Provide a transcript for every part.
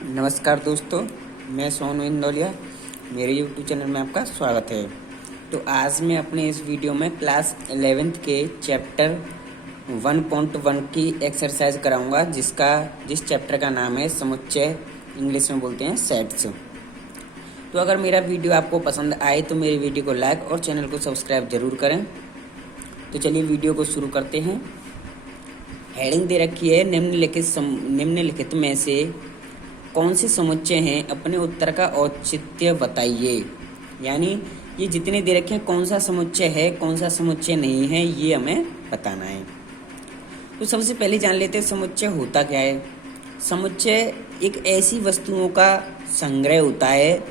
नमस्कार दोस्तों, मैं सोनू इंदौलिया। मेरे YouTube चैनल में आपका स्वागत है। तो आज मैं अपने इस वीडियो में क्लास 11th के चैप्टर 1.1 की एक्सरसाइज कराऊंगा, जिस चैप्टर का नाम है समुच्चय, इंग्लिश में बोलते हैं सेट्स। तो अगर मेरा वीडियो आपको पसंद आए तो मेरी वीडियो को लाइक और चैनल को सब्सक्राइब जरूर करें। तो चलिए वीडियो को शुरू करते हैं। हेडिंग दे रखी है निम्नलिखित में से कौन से समुच्चय हैं, अपने उत्तर का औचित्य बताइए। यानी ये जितने दे रखे हैं कौन सा समुच्चय है, कौन सा समुच्चय नहीं है, ये हमें बताना है। तो सबसे पहले जान लेते हैं समुच्चय होता क्या है। समुच्चय एक ऐसी वस्तुओं का संग्रह होता है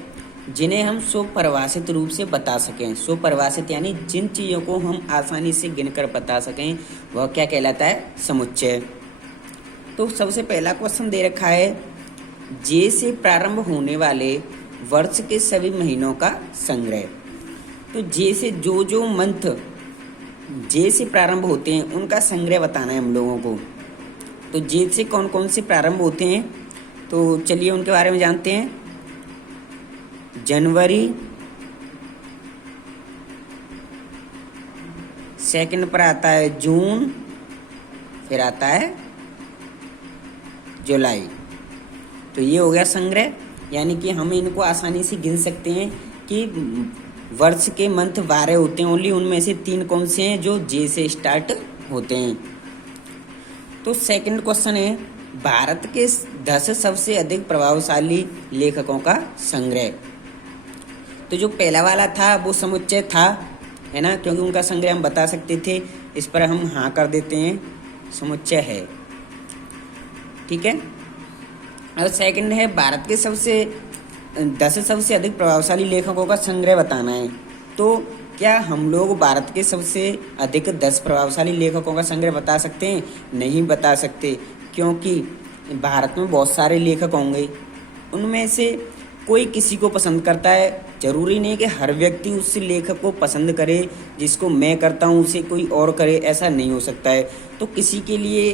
जिन्हें हम स्वपरिभाषित रूप से बता सकें। स्वपरिभाषित यानी जिन चीज़ों को हम आसानी से गिनकर बता सकें, वह क्या कहलाता है, समुच्चय। तो सबसे पहला क्वेश्चन दे रखा है, जे से प्रारंभ होने वाले वर्ष के सभी महीनों का संग्रह। तो जे से जो मंथ जे से प्रारंभ होते हैं उनका संग्रह बताना है हम लोगों को। तो जे से कौन कौन से प्रारंभ होते हैं, तो चलिए उनके बारे में जानते हैं। जनवरी, सेकंड पर आता है जून, फिर आता है जुलाई। तो ये हो गया संग्रह, यानी कि हम इनको आसानी से गिन सकते हैं कि वर्ष के मंथ 12 होते हैं ओनली, उनमें से 3 कौन से हैं जो जे से स्टार्ट होते हैं। तो सेकंड क्वेश्चन है, भारत के 10 सबसे अधिक प्रभावशाली लेखकों का संग्रह। तो जो पहला वाला था वो समुच्चय था, है ना, क्योंकि उनका संग्रह हम बता सकते थे। इस पर हम हाँ कर देते हैं, समुच्चय है, ठीक है। और सेकंड है, भारत के 10 सबसे अधिक प्रभावशाली लेखकों का संग्रह बताना है। तो क्या हम लोग भारत के सबसे अधिक 10 प्रभावशाली लेखकों का संग्रह बता सकते हैं? नहीं बता सकते, क्योंकि भारत में बहुत सारे लेखक होंगे, उनमें से कोई किसी को पसंद करता है। जरूरी नहीं कि हर व्यक्ति उस लेखक को पसंद करे, जिसको मैं करता हूँ उसे कोई और करे, ऐसा नहीं हो सकता है। तो किसी के लिए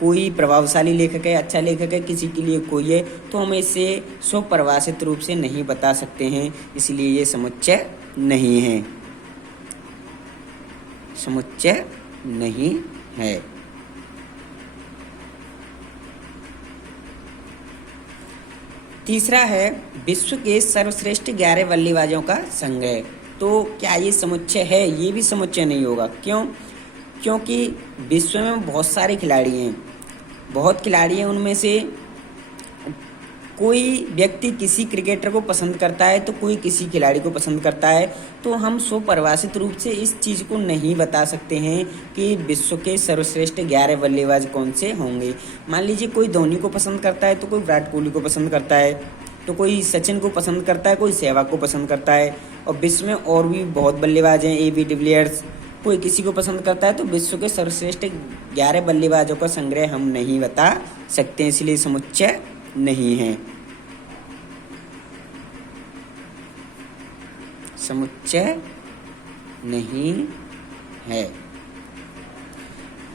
कोई प्रभावशाली लेखक है, अच्छा लेखक है, किसी के लिए कोई है, तो हम इसे स्वपरिभाषित रूप से नहीं बता सकते हैं, इसलिए ये समुच्चय नहीं है, समुच्चय नहीं है। तीसरा है, विश्व के सर्वश्रेष्ठ 11 बल्लेबाजों का संग्रह। तो क्या ये समुच्चय है? ये भी समुच्चय नहीं होगा। क्यों? क्योंकि विश्व में बहुत सारे खिलाड़ी हैं, उनमें से कोई व्यक्ति किसी क्रिकेटर को पसंद करता है तो कोई किसी खिलाड़ी को पसंद करता है। तो हम स्वपरिभाषित रूप से इस चीज़ को नहीं बता सकते हैं कि विश्व के सर्वश्रेष्ठ 11 बल्लेबाज कौन से होंगे। मान लीजिए कोई धोनी को पसंद करता है तो कोई विराट कोहली को पसंद करता है, तो कोई सचिन को पसंद करता है, कोई सहवाग को पसंद करता है। और विश्व में और भी बहुत बल्लेबाज हैं, ए बी डिविलियर्स, कोई किसी को पसंद करता है। तो विश्व के सर्वश्रेष्ठ 11 बल्लेबाजों का संग्रह हम नहीं बता सकते, इसलिए समुच्चय नहीं है, समुच्चय नहीं है।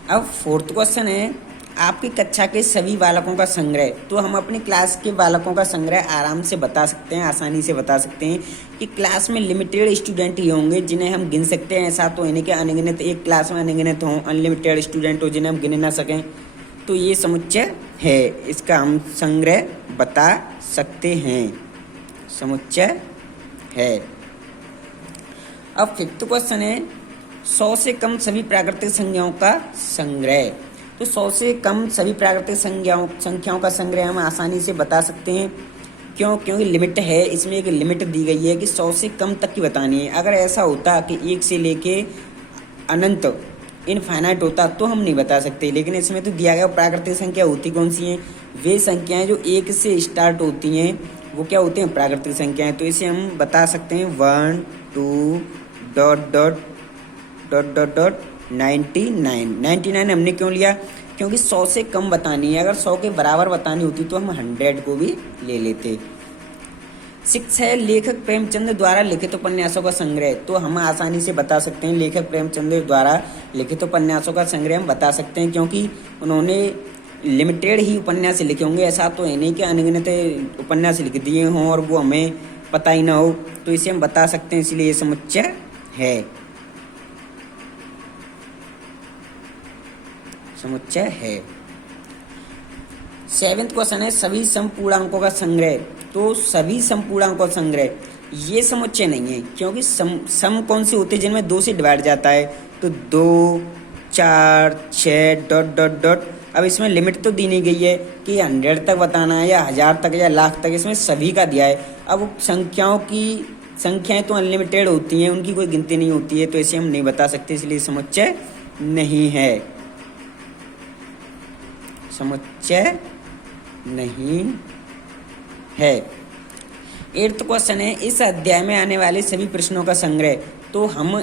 अब फोर्थ क्वेश्चन है, आपकी कक्षा के सभी बालकों का संग्रह। तो हम अपनी क्लास के बालकों का संग्रह आराम से बता सकते हैं, आसानी से बता सकते हैं कि क्लास में लिमिटेड स्टूडेंट ही होंगे जिन्हें हम गिन सकते हैं। ऐसा तो नहीं कि अनगिनत, एक क्लास में अनगिनत हों, अनलिमिटेड स्टूडेंट हो जिन्हें हम गिन ना सकें। तो ये समुच्चय है, इसका हम संग्रह बता सकते हैं, समुच्चय है। अब फिफ्थ क्वेश्चन है, 100 से कम सभी प्राकृतिक संख्याओं का संग्रह। तो 100 से कम सभी प्राकृतिक संख्याओं का संग्रह हम आसानी से बता सकते हैं। क्यों? क्योंकि लिमिट है, इसमें एक लिमिट दी गई है कि 100 से कम तक की बतानी है। अगर ऐसा होता कि 1 से लेके अनंत, इनफाइनाइट होता, तो हम नहीं बता सकते। लेकिन इसमें तो दिया गया प्राकृतिक संख्या होती कौन सी हैं? वे संख्याएं जो 1 से स्टार्ट होती हैं वो क्या होते हैं? प्राकृतिक संख्याएं। तो इसे हम बता सकते हैं 1 2 ... 99 हमने क्यों लिया? क्योंकि 100 से कम बतानी है। अगर 100 के बराबर बतानी होती तो हम 100 को भी ले लेते। 6 है, लेखक प्रेमचंद द्वारा लिखित उपन्यासों का संग्रह। तो हम आसानी से बता सकते हैं, लेखक प्रेमचंद द्वारा लिखित उपन्यासों का संग्रह हम बता सकते हैं, क्योंकि उन्होंने लिमिटेड ही उपन्यास लिखे होंगे, ऐसा तो है नहीं कि अनगिनत उपन्यास लिख दिए हों और वो हमें पता ही ना हो, तो इसे हम बता सकते हैं, इसलिए ये समुच्चय है। समुच्चय है। 7th क्वेश्चन है सभी समपूर्णांकों का संग्रह। तो सभी समपूर्णांकों का संग्रह ये समुच्चय नहीं है, क्योंकि सम कौन से होते हैं जिनमें 2 से डिवाइड जाता है, तो 2, 4, 6 डॉट डॉट डॉट। अब इसमें लिमिट तो दी नहीं गई है कि 100 तक बताना है या 1000 तक या लाख तक, इसमें सभी का दिया है। अब संख्याएं तो अनलिमिटेड होती हैं, उनकी कोई गिनती नहीं होती है, तो इसे हम नहीं बता सकते, इसलिए समुच्चय नहीं है। समुच्चय नहीं है। 8th क्वेश्चन है इस अध्याय में आने वाले सभी प्रश्नों का संग्रह। तो हम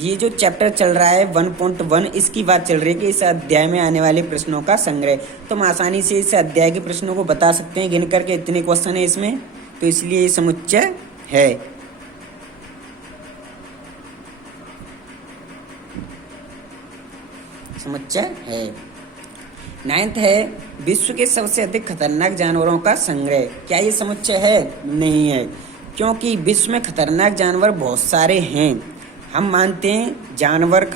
ये जो चैप्टर चल रहा है 1.1, इसकी बात चल रही है कि इस अध्याय में आने वाले प्रश्नों का संग्रह। तो हम आसानी से इस अध्याय के प्रश्नों को बता सकते हैं गिन करके, इतने क्वेश्चन है इसमें, तो इसलिए ये समुच्चय है। समुच्चय है। 9th है विश्व के सबसे अधिक खतरनाक जानवरों का संग्रह। क्या ये समुच्चय है? नहीं है, क्योंकि विश्व में खतरनाक जानवर बहुत सारे हैं। हम मानते हैं जानवर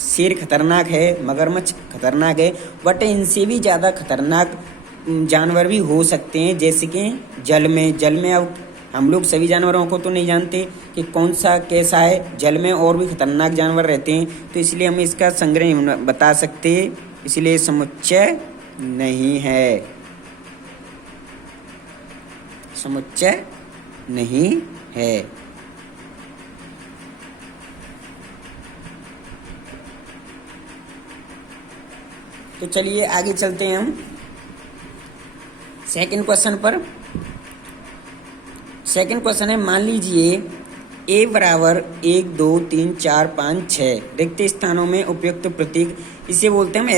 शेर खतरनाक है, मगरमच्छ खतरनाक है, बट इनसे भी ज़्यादा खतरनाक जानवर भी हो सकते हैं, जैसे कि जल में अब हम लोग सभी जानवरों को तो नहीं जानते कि कौन सा कैसा है, जल में और भी खतरनाक जानवर रहते हैं, तो इसलिए हम इसका संग्रह नहीं बता सकते, इसलिए समुच्चय नहीं है। समुच्चय नहीं है। तो चलिए आगे चलते हैं हम सेकंड क्वेश्चन पर। सेकंड क्वेश्चन है मान लीजिए a बराबर 1, 2, 3, 4, 5, 6 रिक्त स्थानों में उपयुक्त प्रतीक, इसे बोलते हैं हम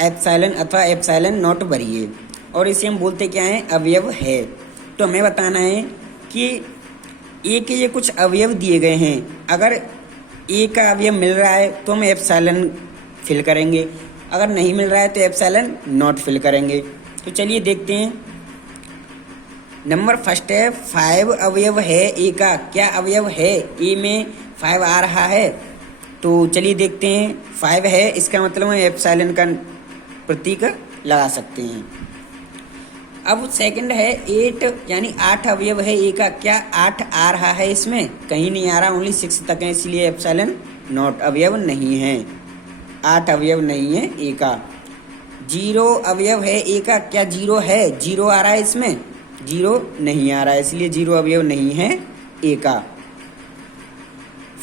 एप्सिलॉन अथवा एप्सिलॉन नॉट भरिए, और इसे हम बोलते क्या है? अवयव है। तो हमें बताना है कि a के ये कुछ अवयव दिए गए हैं, अगर a का अवयव मिल रहा है तो हम एप्सिलॉन फिल करेंगे, अगर नहीं मिल रहा है तो एप्सिलॉन नॉट फिल करेंगे। तो चलिए देखते हैं। नंबर फर्स्ट है 5 अवयव है ए का। क्या अवयव है? ए में 5 आ रहा है, तो चलिए देखते हैं। 5 है, इसका मतलब हम एप्सिलॉन का प्रतीक लगा सकते हैं। अब सेकंड है 8, यानी 8 अवयव है ए का। क्या 8 आ रहा है? इसमें कहीं नहीं आ रहा, ओनली 6 तक है, इसलिए एप्सिलॉन नॉट अवयव नहीं है। 8 अवयव नहीं है ए का। 0 अवयव है ए का। क्या 0 है? 0 आ रहा है इसमें? 0 नहीं आ रहा है, इसलिए 0 अवयव नहीं है ए का।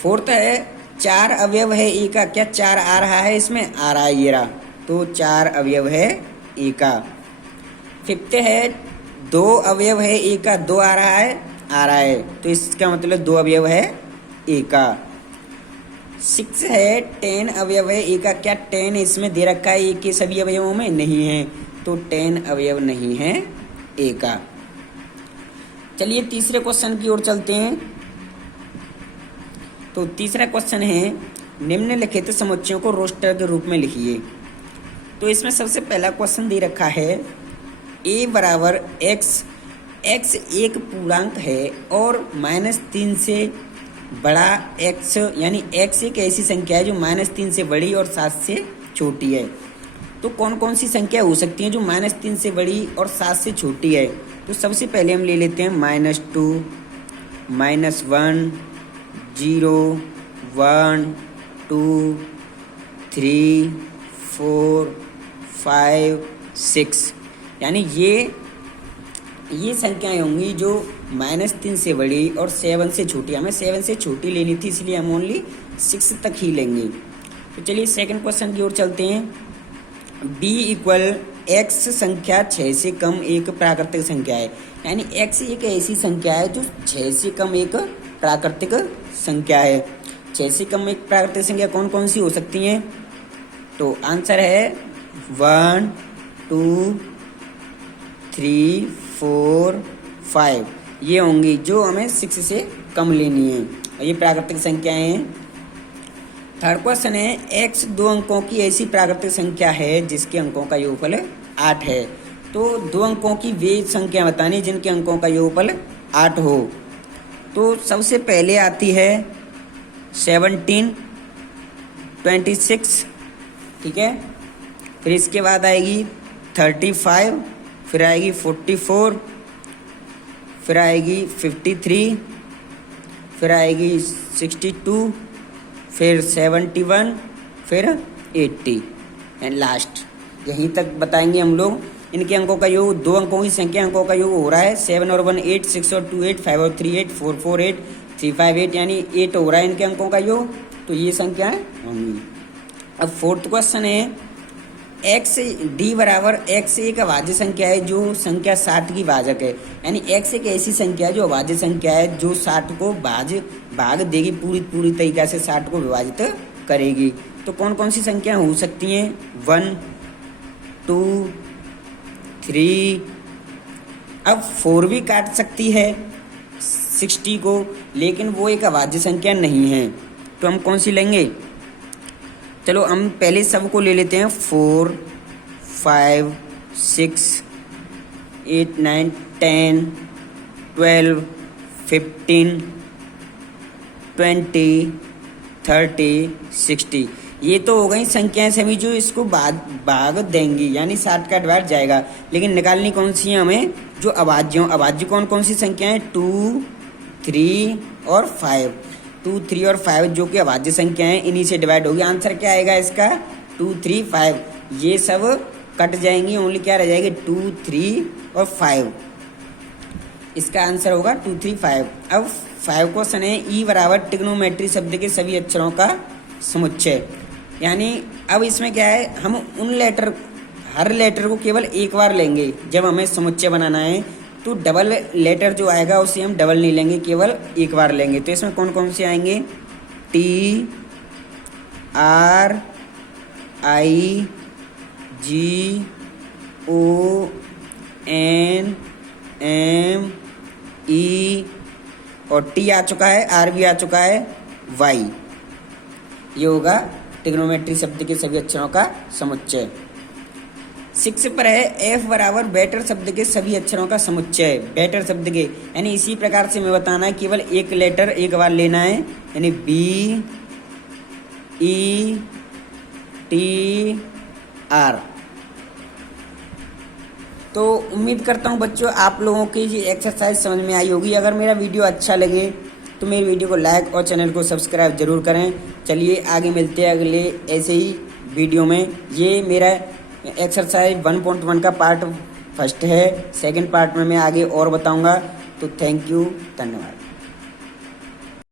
फोर्थ है 4 अवयव है ए का। क्या 4 आ रहा है इसमें? आ रहा है, ये रहा, तो 4 अवयव है ए का। फिफ्थ है 2 अवयव है ए का। 2 आ रहा है, तो इसका मतलब 2 अवयव है ए का। 6 है 10 अवयव है ए का। क्या 10 इसमें दे रखा है ए के सभी अवयवों में? नहीं है, तो 10 अवयव नहीं है ए का। चलिए तीसरे क्वेश्चन की ओर चलते हैं। तो तीसरा क्वेश्चन है निम्नलिखित समुच्चयों को रोस्टर के रूप में लिखिए। तो इसमें सबसे पहला क्वेश्चन दे रखा है a बराबर x, x एक पूर्णांक है और -3 से बड़ा x, यानी x एक ऐसी संख्या है जो -3 से बड़ी और 7 से छोटी है। तो कौन कौन सी संख्या हो सकती है जो -3 से बड़ी और 7 से छोटी है? तो सबसे पहले हम ले लेते हैं -2, -1, 0, 1, 2, 3, 4, 5, 6, यानी ये संख्याएं होंगी जो -3 से बड़ी और 7 से छोटी। हमें 7 से छोटी लेनी थी, इसलिए हम ओनली 6 तक ही लेंगे। तो चलिए सेकंड क्वेश्चन की ओर चलते हैं। b इक्वल x संख्या 6 से कम एक प्राकृतिक संख्या है, यानी x एक ऐसी संख्या है जो 6 से कम एक प्राकृतिक संख्या है। 6 से कम एक प्राकृतिक संख्या कौन कौन सी हो सकती हैं? तो आंसर है 1, 2, 3, 4, 5, ये होंगी जो हमें 6 से कम लेनी है, और ये प्राकृतिक संख्याएं हैं। थर्ड क्वेश्चन है x 2 अंकों की ऐसी प्राकृतिक संख्या है जिसके अंकों का योगफल 8 है। तो 2 अंकों की वे संख्या बतानी जिनके अंकों का योगफल 8 हो। तो सबसे पहले आती है 17, 26, ठीक है। फिर इसके बाद आएगी 35, फिर आएगी 44, फिर आएगी 53, फिर आएगी 62, फिर 71, फिर 80 एंड लास्ट। यहीं तक बताएंगे हम लोग। इनके अंकों का योग 2 अंकों की संख्या अंकों का योग हो रहा है 7 और 1 8, 6 और 2 8, 5 और 3 8, 4 4 8, 3 5 8 यानी 8 हो रहा है इनके अंकों का योग। तो ये संख्याएं होंगी। अब फोर्थ क्वेश्चन है x d बराबर x एक अभाज्य संख्या है जो संख्या 60 की भाजक है। यानी x एक ऐसी संख्या है जो अभाज्य संख्या है जो 60 को भाग देगी, पूरी तरीक़ा से 60 को विभाजित करेगी। तो कौन कौन सी संख्या हो सकती हैं? 1, 2, 3। अब 4 भी काट सकती है 60 को, लेकिन वो एक अभाज्य संख्या नहीं है। तो हम कौन सी लेंगे? चलो हम पहले सबको ले लेते हैं। 4, 5, 6, 8, 9, 10, 12, 15, 20, 30, 60। ये तो हो गई संख्याएं सभी जो इसको भाग देंगी, यानी 60 का डिवाइड जाएगा। लेकिन निकालनी कौन सी है हमें? जो अभाज्य कौन कौन सी संख्याएं? 2, 3 और 5। 2, 3 और 5 जो कि अभाज्य संख्या है, इन्हीं से डिवाइड होगी। आंसर क्या आएगा इसका? 2, 3, 5। ये सब कट जाएंगी, ओनली क्या रह जाएगी? 2, 3 और 5। इसका आंसर होगा 2, 3, 5। अब 5 क्वेश्चन है ई बराबर ट्रिग्नोमेट्री शब्द के सभी अक्षरों का समुच्चय। यानी अब इसमें क्या है, हम हर लेटर को केवल एक बार लेंगे जब हमें समुच्चय बनाना है। तो डबल लेटर जो आएगा उसे हम डबल नहीं लेंगे, केवल एक बार लेंगे। तो इसमें कौन कौन से आएंगे? T, R, I, G, O, N, M, E और T आ चुका है, R भी आ चुका है, Y। ये होगा ट्रिग्नोमेट्री शब्द के सभी अक्षरों का समुच्चय। 6 पर है F बराबर बेटर शब्द के सभी अक्षरों का समुच्चय। बेटर शब्द के यानी इसी प्रकार से मैं बताना है, केवल एक लेटर एक बार लेना है, यानी B, E, T, R। तो उम्मीद करता हूँ बच्चों आप लोगों की ये एक्सरसाइज समझ में आई होगी। अगर मेरा वीडियो अच्छा लगे तो मेरी वीडियो को लाइक और चैनल को सब्सक्राइब जरूर करें। चलिए आगे मिलते हैं अगले ऐसे ही वीडियो में। ये मेरा एक्सरसाइज 1.1 का पार्ट फर्स्ट है। सेकंड पार्ट में मैं आगे और बताऊंगा। तो थैंक यू, धन्यवाद।